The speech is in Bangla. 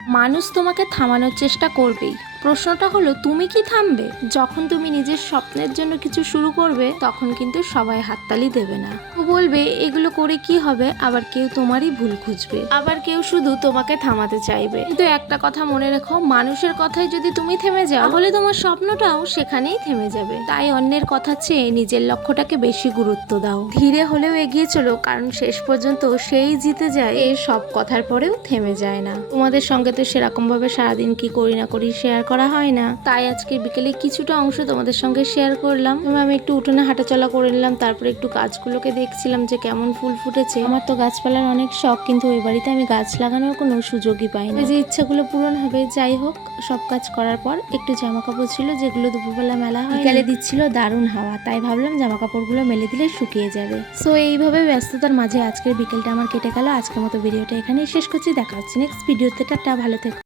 মানুষ তোমাকে থামানোর চেষ্টা করবেই, প্রশ্নটা হলো তুমি কি থামবে? যখন তুমি নিজের স্বপ্নের জন্য কিছু শুরু করবে তখন কিন্তু সবাই হাততালি দেবে না, ও বলবে এগুলো করে কি হবে, আবার কেউ তোমারই ভুল খুঁজবে, আবার কেউ শুধু তোমাকে থামাতে চাইবে। কিন্তু একটা কথা মনে রেখো, মানুষের কথায় যদি তুমি থেমে যাও তাহলে তোমার স্বপ্নটাও সেখানেই থেমে যাবে। তাই অন্যের কথা চেয়ে নিজের লক্ষ্যটাকে বেশি গুরুত্ব দাও, ধীরে হলেও এগিয়ে চলো, কারণ শেষ পর্যন্ত সেই জিতে যায়, এর সব কথার পরেও থেমে যায় না। তোমাদের সঙ্গে তো সেরকম ভাবে সারাদিন কি করি না করি শেয়ার করা হয় না, তাই আজকে বিকেলে কিছুটা অংশ তোমাদের সঙ্গে শেয়ার করলাম। আমি একটু উঠোনে হাঁটাচলা করে নিলাম, তারপরে একটু গাছগুলোকে দেখছিলাম যে কেমন ফুল ফুটেছে। আমার তো গাছপালার অনেক শখ, কিন্তু ওই বাড়িতে আমি গাছ লাগানোর কোনো সুযোগই পাই না। যে ইচ্ছাগুলো পূরণ হবে, যাই হোক, সব কাজ করার পর একটু জামা কাপড় ছিল যেগুলো দুপুরবেলা মেলা হয়, বিকালে দিচ্ছিল দারুণ হাওয়া, তাই ভাবলাম জামা কাপড়গুলো মেলে দিলে শুকিয়ে যাবে। সো এইভাবে ব্যস্ততার মাঝে আজকের বিকেলটা আমার কেটে গেল। আজকের মতো ভিডিওটা এখানেই শেষ করছি, দেখা হচ্ছে নেক্সট ভিডিওতে। টাটা, ভালো থেকো।